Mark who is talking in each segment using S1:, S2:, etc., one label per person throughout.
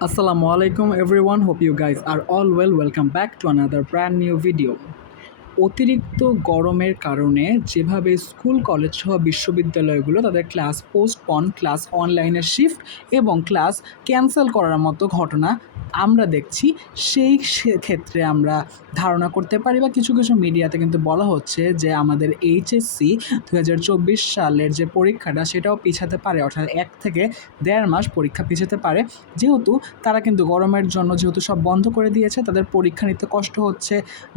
S1: Assalamu alaikum everyone. Hope you guys are all well. Welcome back to another brand new video. অতিরিক্ত গরমের কারণে যেভাবে school, college সহ বিশ্ববিদ্যালয়গুলো তাদের ক্লাস পোস্টপন, ক্লাস অনলাইনে শিফট এবং ক্লাস ক্যান্সেল করার মতো ঘটনা আমরা দেখছি, সেই ক্ষেত্রে আমরা ধারণা করতে পারি বা কিছু কিছু মিডিয়াতে কিন্তু বলা হচ্ছে যে আমাদের এইচএসসি দু হাজার চব্বিশ সালের যে পরীক্ষাটা সেটাও পিছাতে পারে, অর্থাৎ এক থেকে দেড় মাস পরীক্ষা পিছাতে পারে। যেহেতু তারা কিন্তু গরমের জন্য যেহেতু সব বন্ধ করে দিয়েছে, তাদের পরীক্ষা নিতে কষ্ট হচ্ছে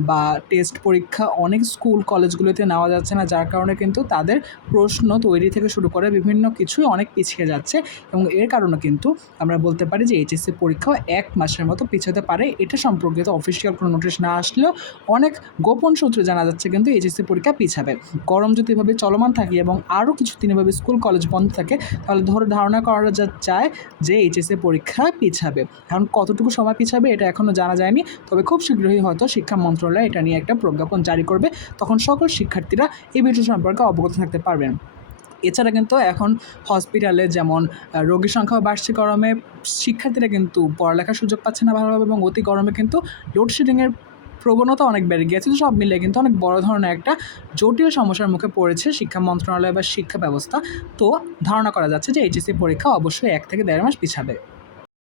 S1: বা টেস্ট পরীক্ষা অনেক স্কুল কলেজগুলোতে নেওয়া যাচ্ছে না, যার কারণে কিন্তু তাদের প্রশ্ন তৈরি থেকে শুরু করে বিভিন্ন কিছুই অনেক পিছিয়ে যাচ্ছে এবং এর কারণে কিন্তু আমরা বলতে পারি যে এইচএসসি পরীক্ষা এক মাসের মতো পিছাতে পারে। এটা সম্পর্কিত অফিসিয়াল কোনো নোটিশ না আসলেও অনেক গোপন সূত্রে জানা যাচ্ছে কিন্তু এইচএসসি পরীক্ষা পিছাবে। গরম যদি এভাবে চলমান থাকে এবং আরও কিছুদিন এভাবে স্কুল, কলেজ বন্ধ থাকে, তাহলে ধরে ধারণা করা যা, যায় যে এইচএসসি পরীক্ষা পিছাবে। কারণ কতটুকু সময় পিছাবে এটা এখনও জানা যায়নি, তবে খুব শীঘ্রই হয়তো শিক্ষা মন্ত্রণালয় এটা নিয়ে একটা প্রজ্ঞাপন জারি করবে, তখন সকল শিক্ষার্থীরা এই বিষয় সম্পর্কে অবগত থাকতে পারবেন। এছাড়া কিন্তু এখন হসপিটালে যেমন রোগীর সংখ্যাও বাড়ছে গরমে, শিক্ষার্থীরা কিন্তু পড়ালেখার সুযোগ পাচ্ছে না ভালোভাবে এবং অতি গরমে কিন্তু লোডশেডিংয়ের প্রবণতা অনেক বেড়ে গিয়েছে। সব মিলিয়ে কিন্তু অনেক বড় ধরনের একটা জটিল সমস্যার মুখে পড়েছে শিক্ষা মন্ত্রণালয় বা শিক্ষা ব্যবস্থা। তো ধারণা করা যাচ্ছে যে এইচএসসি পরীক্ষা অবশ্যই এক থেকে দেড় মাস পিছাবে।